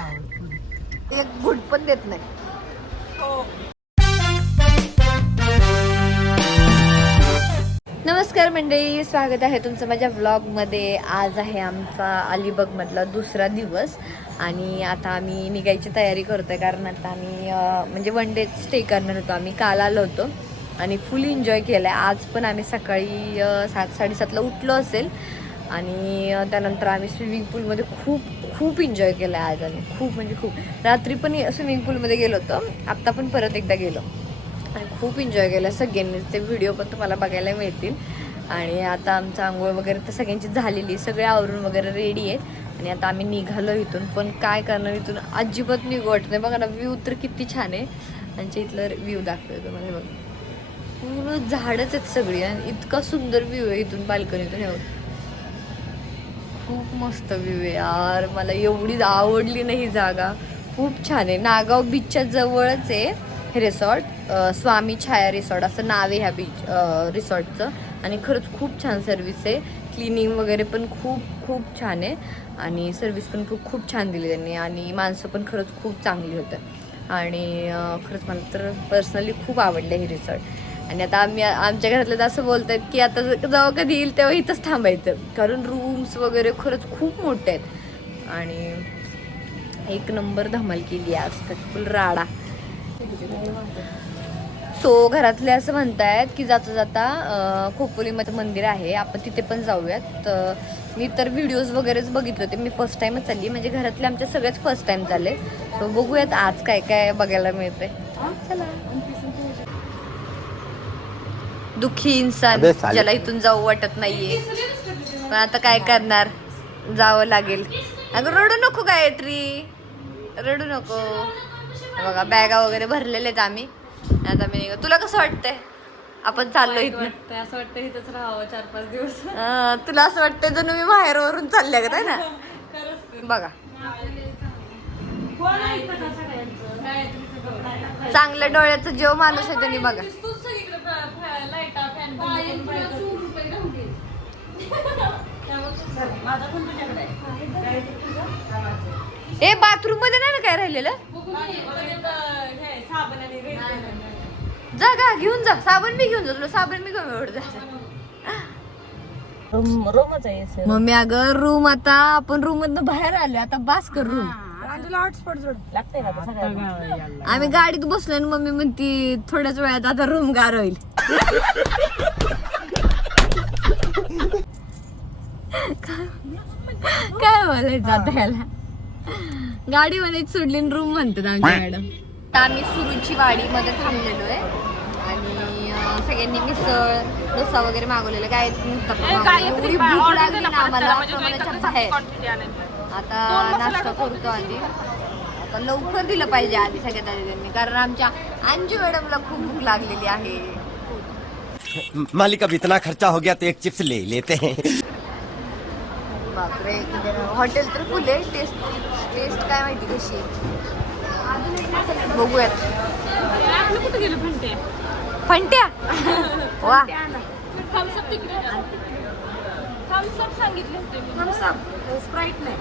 एक घुट पण देत नाही. नमस्कार मंडळी, स्वागत आहे तुमचं माझ्या व्लॉगमध्ये. आज आहे आमचा अलिबागमधला दुसरा दिवस आणि आता आम्ही निघायची तयारी करतोय. कारण आता आम्ही म्हणजे वन डे स्टे करणार होतो. आम्ही काल आलो होतो आणि फुल एन्जॉय केला आहे. आज पण आम्ही सकाळी 7-7:30ला उठलो असेल आणि त्यानंतर आम्ही स्विमिंग पूलमध्ये खूप एन्जॉय केला आहे आज. आम्ही खूप म्हणजे खूप रात्री पण स्विमिंग पूलमध्ये गेलो होतो, आत्ता पण परत एकदा गेलो आणि खूप एन्जॉय केला सगळ्यांनी. ते व्हिडिओ पण तुम्हाला बघायला मिळतील. आणि आता आमचं आंघोळ वगैरे तर सगळ्यांची झालेली, सगळे आवरून वगैरे रेडी आहेत आणि आता आम्ही निघालो इथून. पण काय करणार, इथून अजिबात निघवत नाही. बघा ना, व्ह्यू तर किती छान आहे. आमच्या इथलं व्ह्यू दाखवतो तुम्हाला. बघा पूर्ण झाडच आहेत सगळी आणि इतका सुंदर व्ह्यू आहे इथून बाल्कनीतून. हे खूप मस्त व्ह्यू आहे यार. मला एवढी आवडली नाही ही जागा, खूप छान आहे. नागाव बीचच्या जवळच आहे हे रिसॉर्ट. स्वामी छाया रिसॉर्ट असं नाव आहे ह्या बीच रिसॉर्टचं. आणि खरंच खूप छान सर्विस आहे. क्लिनिंग वगैरे पण खूप छान आहे आणि सर्विस पण खूप छान दिली त्यांनी आणि माणसं पण खरंच खूप चांगली होतं. आणि खरंच मला तर पर्सनली खूप आवडलं हे रिसॉर्ट. आणि आता आम्ही आमच्या घरातले तर असं बोलत आहेत की आता जेव्हा कधी येईल तेव्हा इथंच थांबायचं, कारण रूम्स वगैरे खरंच खूप मोठे आहेत आणि एक नंबर धमाल केली आज तर, फुल राडा. सो घरातले असं म्हणतायत की जाता जाता खोपोलीमध्ये मंदिर आहे, आपण तिथे पण जाऊयात. मी तर व्हिडिओज वगैरेच बघितले होते, मी फर्स्ट टाइमच चालली, म्हणजे घरातले आमच्या सगळ्याच फर्स्ट टाइम चालले. सो बघूयात आज काय काय बघायला मिळतंय. चला. दुःखी इन्सान ज्याला इथून जाऊ वाटत नाहीये, पण आता काय करणार, जावं लागेल. अगं रडू नको गायत्री, रडू नको. बघा बॅगा वगैरे भरलेले आहेत आम्ही. आता मी निघतो. तुला कसं वाटतंय आपण चाललो इथनं? असं वाटतं इथंच राहावं 4-5 दिवस. तुला असं वाटतंय जणू मी बाहेरवरून चालले का ना. बघा चांगल्या डोळ्याचं जेव माणूस आहे त्यांनी. बघा ए बाथरूम मध्ये नाही ना काय राहिलेलं, जा गा घेऊन जा. साबण मी घेऊन जा, तुला साबण मी घेऊन एवढं जायचं. रूमच आहे मम्मी अगं रूम, आता आपण रूम मधनं बाहेर आलो, आता बास कर रूम. हॉटस्पॉट जोड लागतंय का? आम्ही गाडीत बसलो आणि मम्मी म्हणती थोड्याच वेळात आता रूम गार होईल. काय बोलायचं आता ह्याला, गाडी म्हणायची सोडली रूम म्हणतात आमच्या मॅडम. आम्ही सुरुची वाडीमध्ये थांबलेलो आहे आणि सगळ्यांनी मिसळ डोसा वगैरे मागवलेला. काय एवढी भूक लागली ना आम्हाला प्रमाणाच्या बाहेर. आता नाश्ता करतो आधी, आता लवकर दिलं पाहिजे आधी सगळ्यात आधी त्यांनी, कारण आमच्या अंजू मॅडमला खूप भूक लागलेली आहे. मालिक अब इतना खर्चा हो गया तो एक चिप्स ले लेते हैं. बापरे, हॉटेल तर फुल आहे. टेस्ट काय माहिती कशी आहे, बघूयात. कुठे गेलो फंट्या? फंट्या वा, थम्सअप तिकडे, थम्सअप सांगितले होते मी. थम्सअप, स्प्राईट नाही.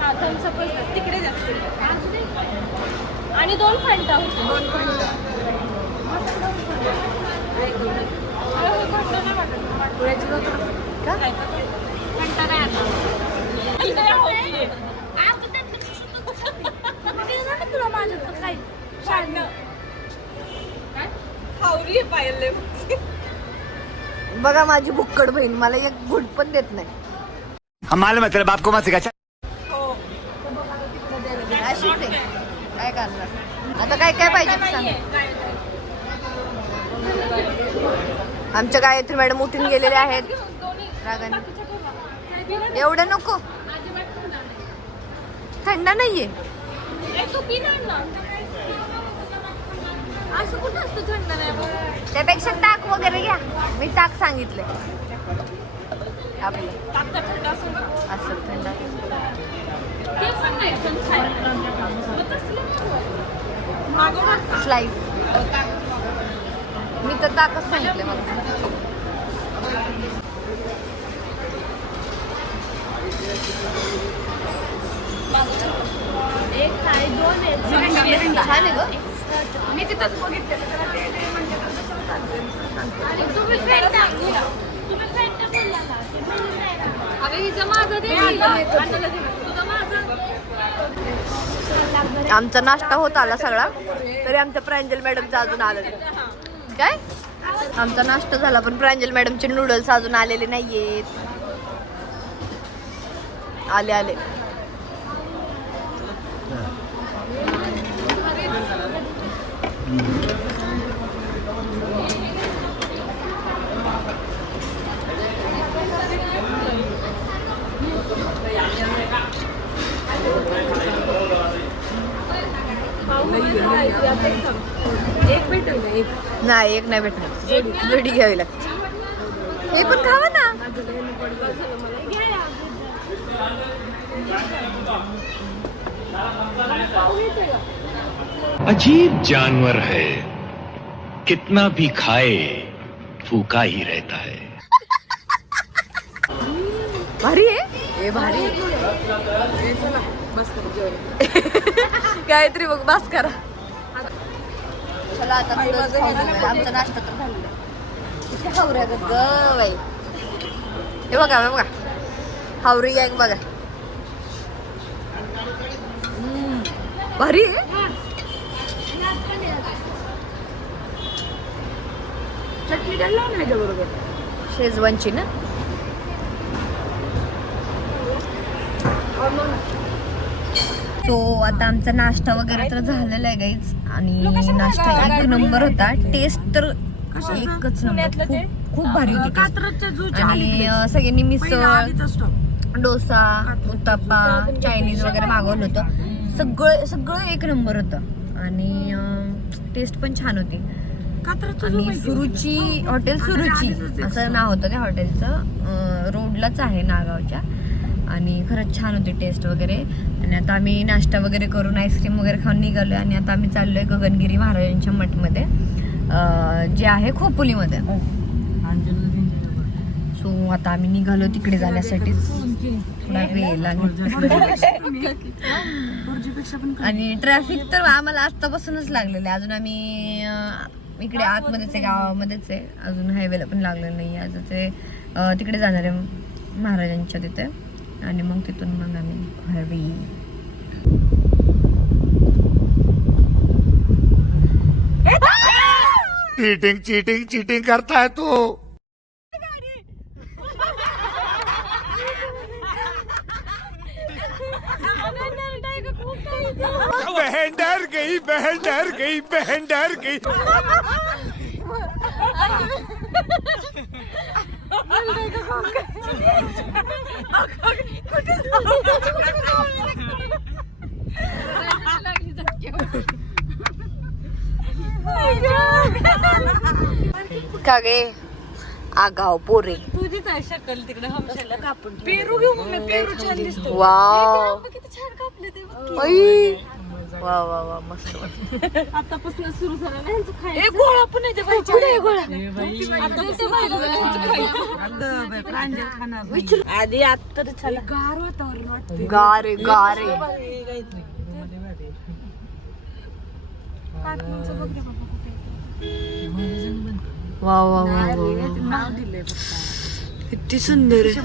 हा थम्सअप तिकडे जाते. आणि 2 फंटा होते. 2 फंटा. फंटा नाही आता तुला माझ्यात काय खावरी पाहिले. बघा माझी बुक्कड बहीण मला एक घुट पण देत नाही. हमारे मतलब आपको मत सिखा. अशीच आहे, काय करणार आता. काय काय पाहिजे ते सांग. आमच्या गायत्री मॅडम उठून गेलेले आहेत रागाने. एवढं नको, थंड नाहीये. असं कुठं असतं थंड नाही? त्यापेक्षा ताक वगैरे घ्या, मी ताक सांगितलंय आपलं. असं थंड स्लाइस, मी तर ताकच सांगितलंय मला. एक काय 2 आहेत. छान आहे ग. मी तिथंच बघितलं त्याला ते म्हणजे आणि तुम्ही फ्रेंड बोलला ना ते म्हणून नाही ना. अगं हिचं माझं ते तुझं माझं आमचा नाश्ता होत आला सगळा तरी आमच्या प्रांजल मॅडमचा अजून आलं नाही. काय आमचा नाश्ता झाला पण प्रांजल मॅडमचे नूडल्स अजून आलेले नाहीयेत. आले आले. एक भेटेल ना एक नाही एक नाही भेटणार जोडी घ्यावी लागते. हे पण खावा ना. अजीब जानवर है, कितना भी खाए भूखा ही रहता है. भारी आहे हे भारी बस कर जेवण. काहीतरी बघ बस करा. चला आता noodles खाऊन घेऊया. आमचा नाश्ता तर झालेला आहे. किती हावऱ्या ग बाई. हे बघा हे बघा हावरी गँग बघा. भारी आहे. चटणी द्यायला लाव ना ह्याच्याबरोबर. शेजवानची ना. सो आता आमचा नाश्ता वगैरे तर झालेला आहे गाईज आणि नाश्ता एक नंबर होता. टेस्ट तर एकच नंबर. खूप खूप भारी होती taste. कात्रजच्या जूच्या आणि सगळ्यांनी मिसळ आधीचा स्टॉप. डोसा उत्तप्पा चायनीज वगैरे मागवलं होतं. सगळं एक नंबर होतं आणि टेस्ट पण छान होती. आणि सुरुची हॉटेल सुरुची असं नाव होतं त्या हॉटेलचं. रोडलाच आहे नागावच्या आणि खरंच छान होती टेस्ट वगैरे. आणि आता आम्ही नाश्ता वगैरे करून आईस्क्रीम वगैरे खाऊन निघालोय आणि आता आम्ही चाललोय गगनगिरी महाराजांच्या मठमध्ये जे आहे खोपोलीमध्ये. सो आता आम्ही निघालो तिकडे जाण्यासाठीच. थोडा वेळ लागेल आणि ट्रॅफिक तर आम्हाला आत्तापासूनच लागलेलं आहे. अजून आम्ही इकडे आतमध्येच आहे गावामध्येच आहे. अजून हायवेला पण लागलेलं नाही. आज ते तिकडे जाणार आहे महाराजांच्या तिथे आणि मग तिथून मग आम्ही घरी. चीटिंग चीटिंग चीटिंग करता है तू. बहन डर गई बहन डर गई बहन डर गई. का गे आगाव पोरे. तुझीच आहे शक्कल तिकडे हमशाला कापून. पेरू घेऊ मग मी. पेरू छान दिसतो. वाव किती छान कापले ते. वा वा वा मस्त. आतापासून सुरू झालं ना ह्यांचं खायचं. एक गोळा पण आहे ते पुढे गोळा. आधी आता तरी चला. गार वातावरण वाटतं. गारे गारे. वा वा वा नाव दिलंय किती सुंदर आहे.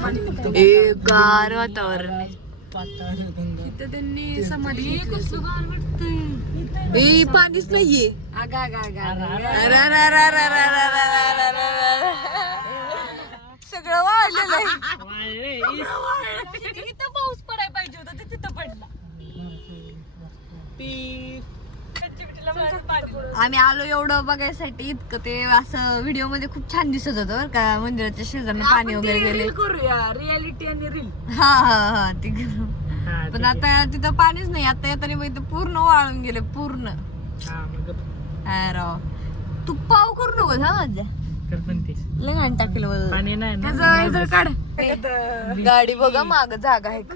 ए गार वातावरण आहे. तिथं त्यांनी समाधी कसं गार वाटतंय. ए पाणीच नाहीये. आगा गा गा सगळं वाढलेलं आहे. इथं पाऊस पडायला पाहिजे होता ते तिथं पडला. आम्ही आलो एवढं बघायसाठी. इतकं ते असं व्हिडिओ मध्ये खूप छान दिसत होतं बरं का. मंदिराच्या शेजारनं पाणी वगैरे गेले. रील करूया. रियालिटी आणि रील. हा हा हा ते करू. पण आता तिथं पाणीच नाही. आता येताना मग इथं पूर्ण वाळून गेले पूर्ण. हा राव तू पाव करू नको हा माझ्या. लय घाण टाकेल त्याचं काढ. गाडी बघा माग जागा आहे का.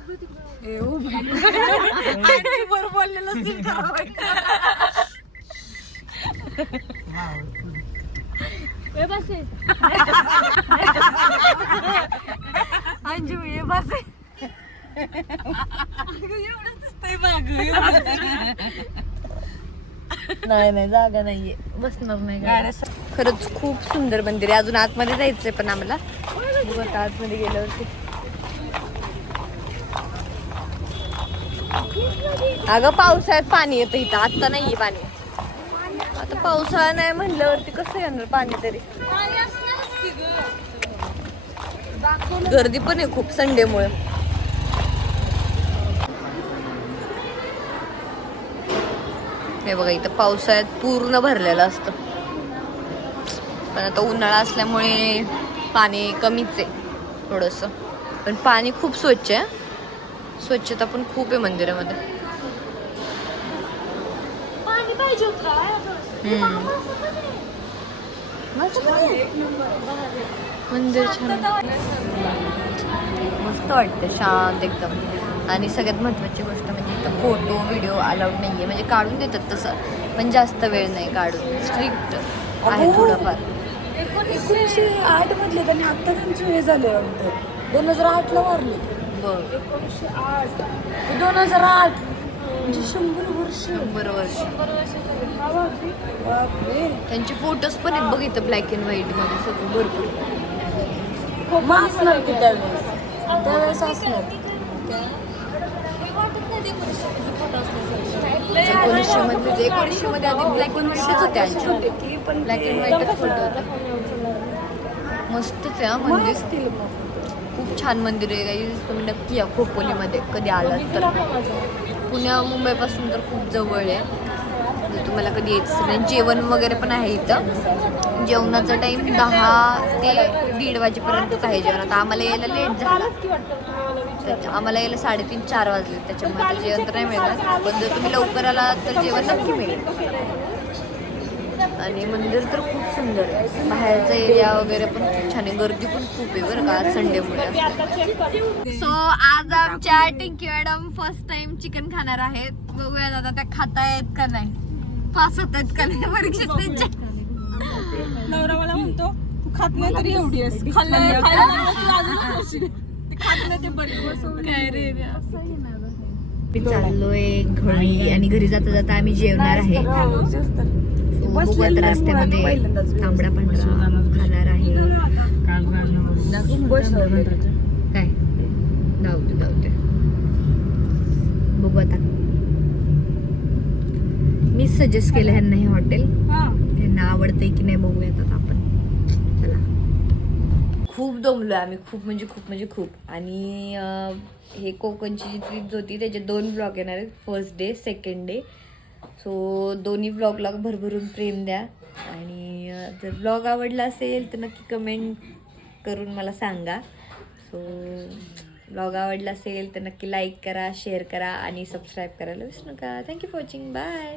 बरोबर बोललेलं अंजू ये बस. एवढंच दिसतंय माग नाही नाही जागा नाहीये बसणार नाही गाड्या. खरंच खूप सुंदर मंदिर आहे. अजून आतमध्ये जायचंय पण आम्हाला बघू आता आतमध्ये गेल्यावरती. अगं पावसाळ्यात पाणी येतं इथं, आता नाहीये पाणी. आता पावसाळा नाही म्हणल्यावरती कसं येणार पाणी तरी. गर्दी पण आहे खूप संडेमुळे. हे बघा इथं पावसाळ्यात पूर्ण भरलेलं असतं, पण आता उन्हाळा असल्यामुळे पाणी कमीच आहे थोडंसं. पण पाणी खूप स्वच्छ आहे, स्वच्छता पण खूप आहे मंदिरामध्ये. पाणी पाहिजे होतं. मंदिर छान मस्त वाटतं, शांत एकदम. आणि सगळ्यात महत्त्वाची गोष्ट म्हणजे इथं फोटो व्हिडिओ अलाउड नाही आहे. म्हणजे काढून देतात तसं, पण जास्त वेळ नाही काढून. स्ट्रिक्ट आहे थोडंफार. 1908 मधले आणि आता त्यांचे हे झाले वाटतं 2008ला वारले. बघ 2008 म्हणजे 100 वर्ष. 100 वर्ष. बापरे. त्यांचे फोटोज पण आहेत बघ इथं, ब्लॅक अँड व्हाईट मध्ये सगळं भरपूर. मग असणार की त्यावेळेस असणार. 1900 मध्ये आधी ब्लॅक अँड व्हाईटच होते आमचे, ब्लॅक अँड व्हाईटच फोटो होते. मस्तच आहे हा मंदिर, खूप छान मंदिर आहे गाईज. तुम्ही नक्की या खोपोलीमध्ये कधी आलात तर. पुण्या मुंबईपासून तर खूप जवळ आहे, जर तुम्हाला कधी यायचं नाही. जेवण वगैरे पण आहे इथं. जेवणाचा टाईम 10 ते 1:30 वाजेपर्यंतच आहे जेवण. आता आम्हाला यायला लेट झाला, आम्हाला यायला 3:30-4 वाजले, त्याच्यामुळे आता जेवण तर नाही मिळणार. पण जर तुम्ही लवकर आला तर जेवण नक्की मिळेल. आणि मंदिर तर खूप सुंदर आहे. बाहेरचा एरिया वगैरे पण खूप छान आहे. गर्दी पण खूप आहे बरं का, आज संडेमुळे. सो आज आमच्या टिंकी मॅडम फर्स्ट टाइम चिकन खाणार आहेत. बघूया दादा त्या खातायत का नाही, पास होत आहेत का नाही परीक्षेत त्यांच्या. नवरा मला म्हणतो तू खात नाही तरी एवढी आहेस. खात नाही ते बरी काय रे. चाललोय घरी आणि घरी जाता जाता आम्ही जेवणार आहे. बघू आता रस्त्यामध्ये तांबडा पांढरा खाणार आहे. काय धावते बघू आता. मी सजेस्ट केलं ह्यांना हे हॉटेल, ह्यांना आवडतंय की नाही बघूयात आता आपण. चला, खूप दमलोय आम्ही, खूप म्हणजे खूप. आणि हे कोकणची जी ट्रिप होती त्याचे 2 ब्लॉग येणार आहेत, first day second day. So दोन्ही ब्लॉगला भरभरून प्रेम द्या. आणि जर ब्लॉग आवडला असेल तर नक्की कमेंट करून मला सांगा. सो ब्लॉग आवडला असेल तर नक्की लाईक करा, शेअर करा आणि सबस्क्राईब करायला विसरू नका. Thank you for watching. बाय.